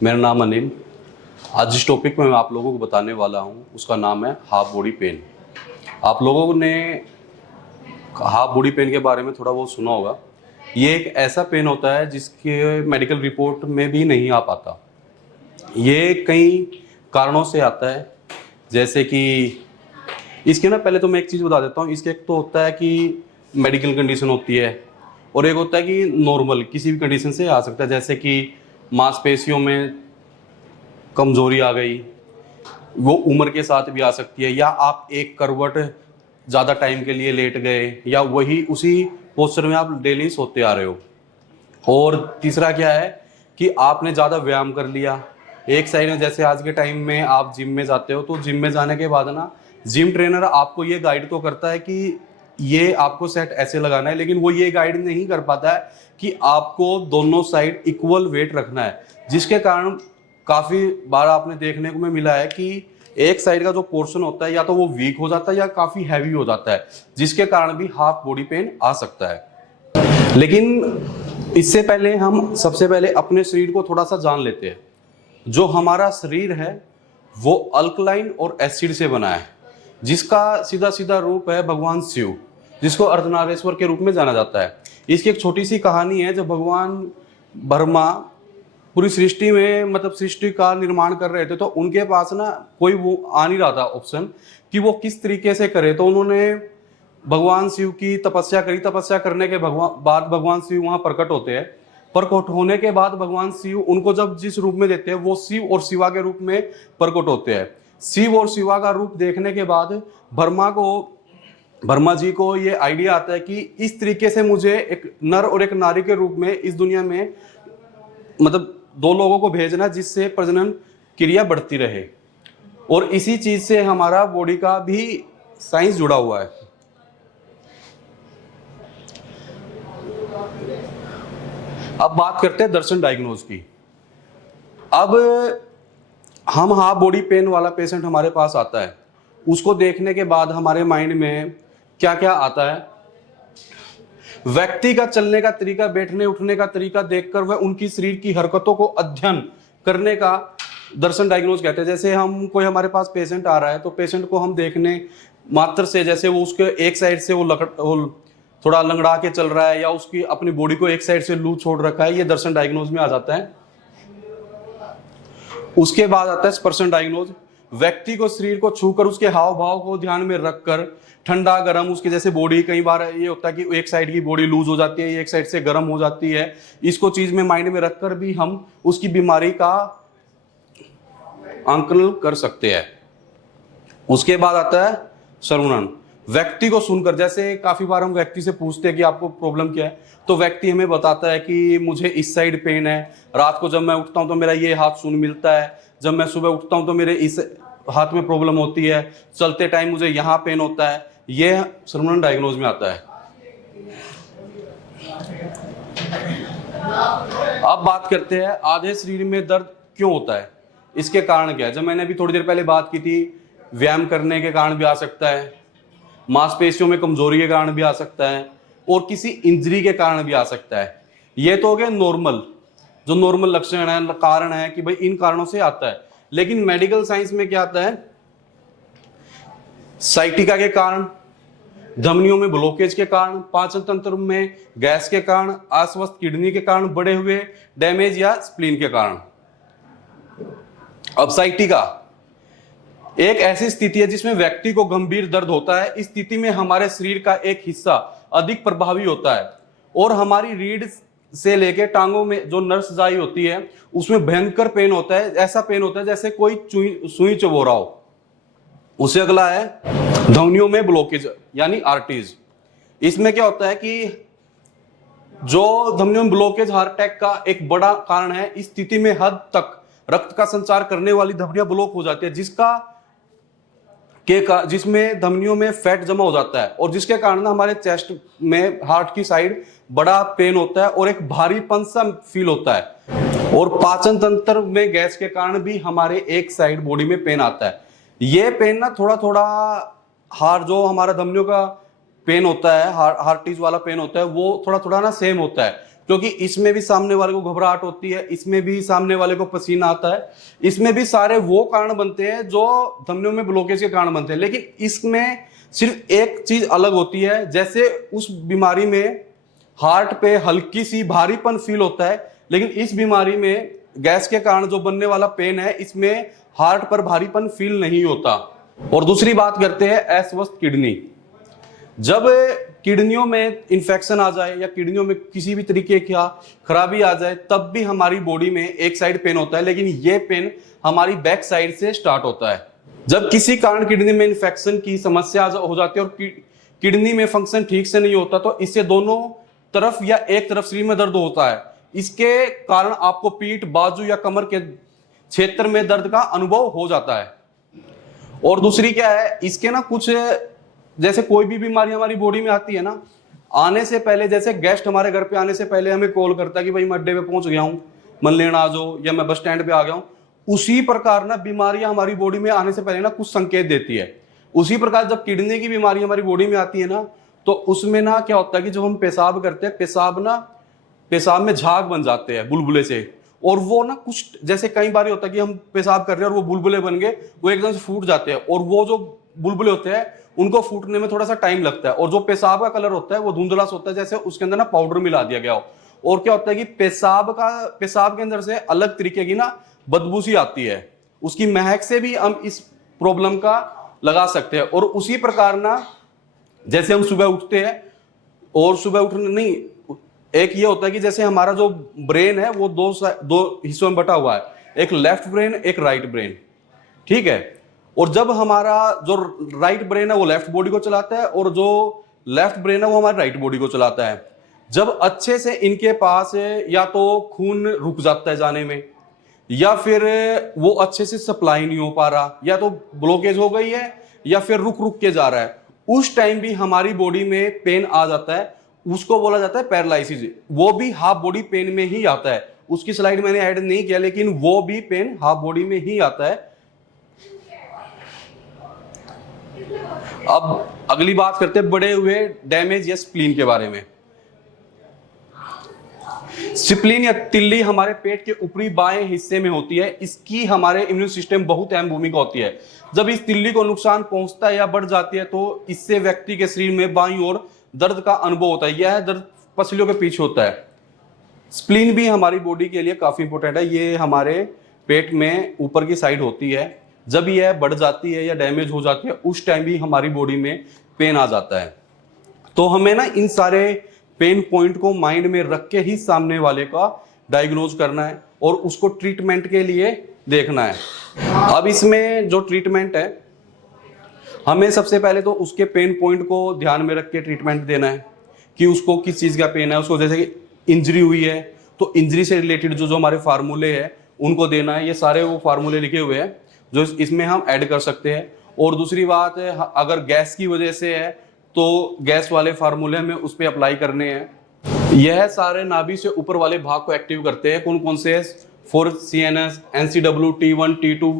मेरा नाम अनिल। आज जिस टॉपिक में मैं आप लोगों को बताने वाला हूं उसका नाम है हाफ बॉडी पेन। आप लोगों ने हाफ बॉडी पेन के बारे में थोड़ा बहुत सुना होगा। ये एक ऐसा पेन होता है जिसके मेडिकल रिपोर्ट में भी नहीं आ पाता। ये कई कारणों से आता है, जैसे कि इसके ना पहले तो मैं एक चीज़ बता देता हूँ। इसके एक तो होता है कि मेडिकल कंडीशन होती है और एक होता है कि नॉर्मल किसी भी कंडीशन से आ सकता है, जैसे कि मांसपेशियों में कमजोरी आ गई, वो उम्र के साथ भी आ सकती है, या आप एक करवट ज़्यादा टाइम के लिए लेट गए या वही उसी पोस्चर में आप डेली सोते आ रहे हो। और तीसरा क्या है कि आपने ज़्यादा व्यायाम कर लिया एक साइड में। जैसे आज के टाइम में आप जिम में जाते हो तो जिम में जाने के बाद ना जिम ट्रेनर आपको ये गाइड तो करता है कि ये आपको सेट ऐसे लगाना है, लेकिन वो ये गाइड नहीं कर पाता है कि आपको दोनों साइड इक्वल वेट रखना है, जिसके कारण काफ़ी बार आपने देखने को में मिला है कि एक साइड का जो पोर्शन होता है या तो वो वीक हो जाता है या काफ़ी हैवी हो जाता है, जिसके कारण भी हाफ बॉडी पेन आ सकता है। लेकिन इससे पहले हम सबसे पहले अपने शरीर को थोड़ा सा जान लेते हैं। जो हमारा शरीर है वो अल्कलाइन और एसिड से बना है, जिसका सीधा सीधा रूप है भगवान शिव, जिसको अर्धनारीश्वर के रूप में जाना जाता है। इसकी एक छोटी सी कहानी है। जब भगवान ब्रह्मा पूरी सृष्टि में मतलब सृष्टि का निर्माण कर रहे थे तो उनके पास ना कोई वो आ नहीं रहा था ऑप्शन कि वो किस तरीके से करे। तो उन्होंने भगवान शिव की तपस्या करी। तपस्या करने के बाद भगवान शिव वहां प्रकट होते हैं। प्रकट होने के बाद भगवान शिव उनको जब जिस रूप में देते हैं वो शिव और शिवा के रूप में प्रकट होते हैं। शिव और शिवा का रूप देखने के बाद ब्रह्मा जी को ये आइडिया आता है कि इस तरीके से मुझे एक नर और एक नारी के रूप में इस दुनिया में मतलब दो लोगों को भेजना, जिससे प्रजनन क्रिया बढ़ती रहे। और इसी चीज से हमारा बॉडी का भी साइंस जुड़ा हुआ है। अब बात करते हैं दर्शन डायग्नोज की। अब हम हाफ बॉडी पेन वाला पेशेंट हमारे पास आता है, उसको देखने के बाद हमारे माइंड में क्या क्या आता है। व्यक्ति का चलने का तरीका, बैठने उठने का तरीका देखकर वह उनकी शरीर की हरकतों को अध्ययन करने का दर्शन डायग्नोज कहते हैं। जैसे हम कोई हमारे पास पेशेंट आ रहा है तो पेशेंट को हम देखने मात्र से, जैसे वो उसके एक साइड से वो थोड़ा लंगड़ा के चल रहा है या उसकी अपनी बॉडी को एक साइड से लूज छोड़ रखा है, ये दर्शन डायग्नोज में आ जाता है। उसके बाद आता है स्पर्शन डायग्नोज। व्यक्ति को शरीर को छूकर उसके हाव भाव को ध्यान में रखकर ठंडा गर्म उसकी, जैसे बॉडी कई बार ये होता है कि एक साइड की बॉडी लूज हो जाती है, एक साइड से गर्म हो जाती है, इसको चीज में माइंड में रखकर भी हम उसकी बीमारी का आंकलन कर सकते हैं। उसके बाद आता है श्रवणन। व्यक्ति को सुनकर, जैसे काफी बार हम व्यक्ति से पूछते हैं कि आपको प्रॉब्लम क्या है, तो व्यक्ति हमें बताता है कि मुझे इस साइड पेन है, रात को जब मैं उठता हूं तो मेरा ये हाथ सुन मिलता है, जब मैं सुबह उठता हूं तो मेरे इस हाथ में प्रॉब्लम होती है, चलते टाइम मुझे यहाँ पेन होता है। ये श्रवणन डायग्नोज में आता है। अब बात करते हैं आधे शरीर में दर्द क्यों होता है, इसके कारण क्या है। जब मैंने अभी थोड़ी देर पहले बात की थी, व्यायाम करने के कारण भी आ सकता है, मांसपेशियों में कमजोरी के कारण भी आ सकता है, और किसी इंजरी के कारण भी आ सकता है। ये तो हो गया नॉर्मल, जो नॉर्मल लक्षण है, कारण है कि भाई इन कारणों से आता है। लेकिन मेडिकल साइंस में क्या आता है, साइटिका के कारण, धमनियों में ब्लॉकेज के कारण, पाचन तंत्र में गैस के कारण, अस्वस्थ किडनी के कारण, बढ़े हुए डैमेज या स्प्लीन के कारण। अब साइटिका एक ऐसी स्थिति है जिसमें व्यक्ति को गंभीर दर्द होता है। इस स्थिति में हमारे शरीर का एक हिस्सा अधिक प्रभावी होता है और हमारी रीढ़ से लेकर टांगों में जो नर्व जाई होती है उसमें भयंकर पेन होता है। ऐसा पेन होता है जैसे कोई सुई चबो रहा हो। उससे अगला है धमनियों में ब्लॉकेज यानी आर्टरीज। इसमें क्या होता है कि जो धमनियों में ब्लॉकेज हार्ट अटैक का एक बड़ा कारण है। इस स्थिति में हद तक रक्त का संचार करने वाली धमनियां ब्लॉक हो जाती है, जिसमें धमनियों में फैट जमा हो जाता है और जिसके कारण हमारे चेस्ट में हार्ट की साइड बड़ा पेन होता है और एक भारीपन सा फील होता है। और पाचन तंत्र में गैस के कारण भी हमारे एक साइड बॉडी में पेन आता है। ये पेन ना थोड़ा थोड़ा जो हमारा धमनियों का पेन होता है, हार्टिज वाला पेन होता है, वो थोड़ा थोड़ा ना सेम होता है। क्योंकि इसमें भी सामने वाले को घबराहट होती है, इसमें भी सामने वाले को पसीना आता है, इसमें भी सारे वो कारण बनते हैं जो धमनियों में ब्लॉकेज के कारण बनते हैं। लेकिन इसमें सिर्फ एक चीज अलग होती है, जैसे उस बीमारी में हार्ट पे हल्की सी भारीपन फील होता है, लेकिन इस बीमारी में गैस के कारण जो बनने वाला पेन है, इसमें हार्ट पर भारीपन फील नहीं होता। और दूसरी बात करते हैं अस्वस्थ किडनी। जब किडनियों में इंफेक्शन आ जाए या किडनियों में किसी भी तरीके की खराबी आ जाए, तब भी हमारी बॉडी में एक साइड पेन होता है, लेकिन ये पेन हमारी बैक साइड से स्टार्ट होता है। जब किसी कारण किडनी में इंफेक्शन की समस्या हो जाती है और किडनी में फंक्शन ठीक से नहीं होता, तो इससे दोनों तरफ या एक तरफ शरीर में दर्द होता है। इसके कारण आपको पीठ, बाजू या कमर के क्षेत्र में दर्द का अनुभव हो जाता है। और दूसरी क्या है, इसके ना कुछ, जैसे कोई भी बीमारी हमारी बॉडी में आती है ना, आने से पहले, जैसे गेस्ट हमारे घर पे आने से पहले हमें कॉल करता है कि भाई मैं अड्डे पे पहुंच गया हूँ, मन लेना आ जाओ, या मैं बस स्टैंड पे आ गया हूँ। उसी प्रकार ना बीमारियां हमारी बॉडी में आने से पहले ना कुछ संकेत देती है। उसी प्रकार जब किडनी की बीमारी हमारी बॉडी में आती है ना, तो उसमें ना क्या होता है कि जब हम पेशाब करते हैं, पेशाब में झाग बन जाते हैं बुलबुले से, और वो ना कुछ, जैसे कई बार होता है कि हम पेशाब कर रहे हैं और वो बुलबुले बन गए, वो एकदम से फूट जाते हैं, और वो जो बुलबुले होते हैं उनको फूटने में थोड़ा सा टाइम लगता है। और जो पेशाब का कलर होता है वो धुंधला सा होता है, जैसे उसके अंदर ना पाउडर मिला दिया गया हो। और क्या होता है कि पेशाब के अंदर से अलग तरीके की ना बदबू सी आती है, उसकी महक से भी हम इस प्रॉब्लम का लगा सकते हैं। और उसी प्रकार ना, जैसे हम सुबह उठते हैं, और सुबह उठने नहीं, एक ये होता है कि जैसे हमारा जो ब्रेन है वो दो हिस्सों में बटा हुआ है, एक लेफ्ट ब्रेन, एक राइट ब्रेन, ठीक है। और जब हमारा जो राइट ब्रेन है वो लेफ्ट बॉडी को चलाता है, और जो लेफ्ट ब्रेन है वो हमारी राइट बॉडी को चलाता है। जब अच्छे से इनके पास या तो खून रुक जाता है जाने में, या फिर वो अच्छे से सप्लाई नहीं हो पा रहा, या तो ब्लॉकेज हो गई है, या फिर रुक रुक के जा रहा है, उस टाइम भी हमारी बॉडी में पेन आ जाता है। उसको बोला जाता है पैरालिसिस। वो भी हाफ बॉडी पेन में ही आता है। उसकी स्लाइड मैंने ऐड नहीं किया, लेकिन वो भी पेन हाफ बॉडी में ही आता है। अब अगली बात करते हैं बढ़े हुए डैमेज या स्प्लीन के बारे में। स्प्लीन या तिल्ली हमारे पेट के ऊपरी बाएं हिस्से में होती है। इसकी हमारे इम्यून सिस्टम बहुत अहम भूमिका होती है। जब इस तिल्ली को नुकसान पहुंचता है या बढ़ जाती है, तो इससे व्यक्ति के शरीर में बाईं ओर दर्द का अनुभव होता है। यह दर्द पसलियों के पीछे होता है। स्प्लीन भी हमारी बॉडी के लिए काफी इंपॉर्टेंट है। ये हमारे पेट में ऊपर की साइड होती है। जब यह बढ़ जाती है या डैमेज हो जाती है, उस टाइम भी हमारी बॉडी में पेन आ जाता है। तो हमें ना इन सारे पेन पॉइंट को माइंड में रख के ही सामने वाले का डायग्नोज करना है और उसको ट्रीटमेंट के लिए देखना है। अब इसमें जो ट्रीटमेंट है, हमें सबसे पहले तो उसके पेन पॉइंट को ध्यान में रख के ट्रीटमेंट देना है कि उसको किस चीज़ का पेन है। उसको जैसे कि इंजरी हुई है तो इंजरी से रिलेटेड जो हमारे फार्मूले हैं उनको देना है। ये सारे वो फार्मूले लिखे हुए हैं जो इसमें हम ऐड कर सकते हैं। और दूसरी बात है, अगर गैस की वजह से है तो गैस वाले फार्मूले हमें उस पर अप्लाई करने हैं। यह सारे नाभि से ऊपर वाले भाग को एक्टिव करते हैं। कौन कौन से? 4CNS, NCW, T1, T2,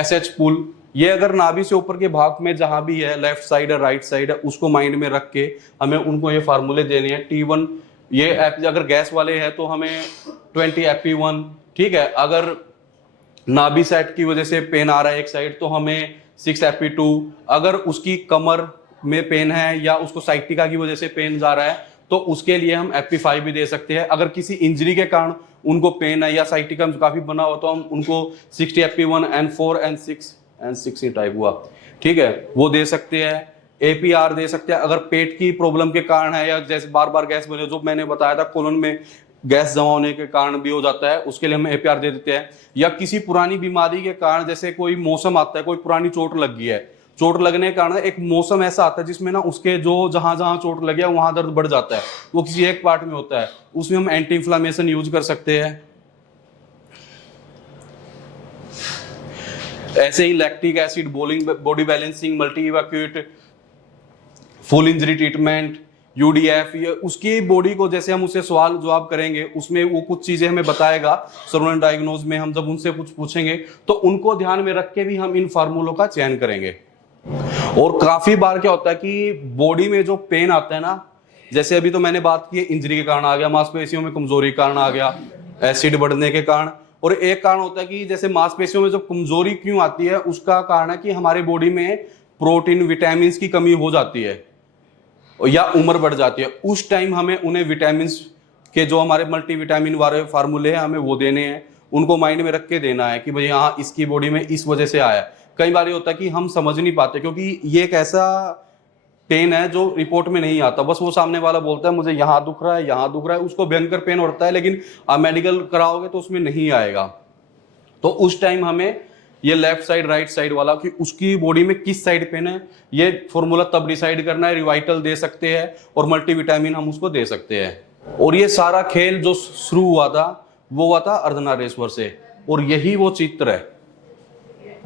SH पुल। ये अगर नाभि से ऊपर के भाग में जहां भी है, लेफ्ट साइड है, राइट साइड है, उसको माइंड में रख के हमें उनको ये फार्मूले देने हैं। T1 ये अगर गैस वाले हैं तो हमें 20 FP1, ठीक है। अगर नाभि सेट की वजह से पेन आ रहा है एक साइड तो हमें 6 FP2। अगर उसकी कमर में पेन है या उसको साइटिका की वजह से पेन जा रहा है तो उसके लिए हम FP5 भी दे सकते हैं। अगर किसी इंजरी के कारण उनको पेन है या साइटिका काफी बना हो तो हम उनको 60 FP1, N4, N6 टाइप हुआ, ठीक है, वो दे सकते हैं। APR दे सकते हैं अगर पेट की प्रॉब्लम के कारण है या जैसे बार बार गैस बने, जो मैंने बताया था कोलन में गैस जमा होने के कारण भी हो जाता है, उसके लिए हम APR दे देते हैं। या किसी पुरानी बीमारी के कारण, जैसे कोई मौसम आता है, कोई पुरानी चोट लग गई है, चोट लगने के कारण एक मौसम ऐसा आता है जिसमें ना उसके जो जहां जहां चोट लगे वहां दर्द बढ़ जाता है, वो किसी एक पार्ट में होता है, उसमें हम एंटी इंफ्लेमेशन यूज कर सकते हैं। ऐसे ही lactic acid, body balancing, multi evacuate, full injury treatment, UDF, ये उसकी बॉडी को जैसे हम उससे सवाल जवाब करेंगे उसमें वो कुछ चीजें हमें बताएगा। सर्वेलेंस डायग्नोज में हम जब उनसे कुछ पूछेंगे तो उनको ध्यान में रख के भी हम इन फार्मूलों का चयन करेंगे। और काफी बार क्या होता है कि बॉडी में जो पेन आता है ना, जैसे अभी तो मैंने बात की है इंजरी के कारण आ गया, मांसपेशियों में कमजोरी के कारण आ गया, एसिड बढ़ने के कारण। और एक कारण होता है कि जैसे मांसपेशियों में जब कमजोरी क्यों आती है, उसका कारण है कि हमारे बॉडी में प्रोटीन विटामिन की कमी हो जाती है या उम्र बढ़ जाती है। उस टाइम हमें उन्हें विटामिन के जो हमारे मल्टीविटामिन वाले फार्मूले हैं हमें वो देने हैं, उनको माइंड में रख के देना है कि भाई हाँ इसकी बॉडी में इस वजह से आया। कई बार ये होता है कि हम समझ नहीं पाते, क्योंकि ये एक ऐसा पेन है जो रिपोर्ट में नहीं आता। बस वो सामने वाला बोलता है मुझे यहाँ दुख रहा है, यहाँ दुख रहा है, उसको भयंकर पेन होता है, लेकिन आप मेडिकल कराओगे तो उसमें नहीं आएगा। तो उस टाइम हमें ये लेफ्ट साइड राइट साइड वाला कि उसकी बॉडी में किस साइड पेन है, ये फॉर्मूला तब डिसाइड करना है। रिवाइटल दे सकते हैं और मल्टीविटामिन हम उसको दे सकते हैं। और ये सारा खेल जो शुरू हुआ था वो हुआ था अर्धनारेश्वर से, और यही वो चित्र है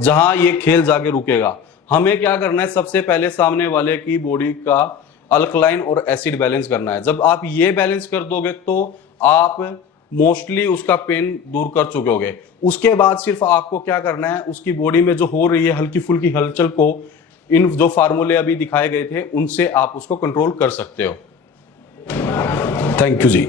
जहां ये खेल जाके रुकेगा। हमें क्या करना है, सबसे पहले सामने वाले की बॉडी का अल्कलाइन और एसिड बैलेंस करना है। जब आप ये बैलेंस कर दोगे तो आप मोस्टली उसका पेन दूर कर चुके होगे। उसके बाद सिर्फ आपको क्या करना है, उसकी बॉडी में जो हो रही है हल्की फुल्की हलचल को इन जो फार्मूले अभी दिखाए गए थे उनसे आप उसको कंट्रोल कर सकते हो। Thank you ji.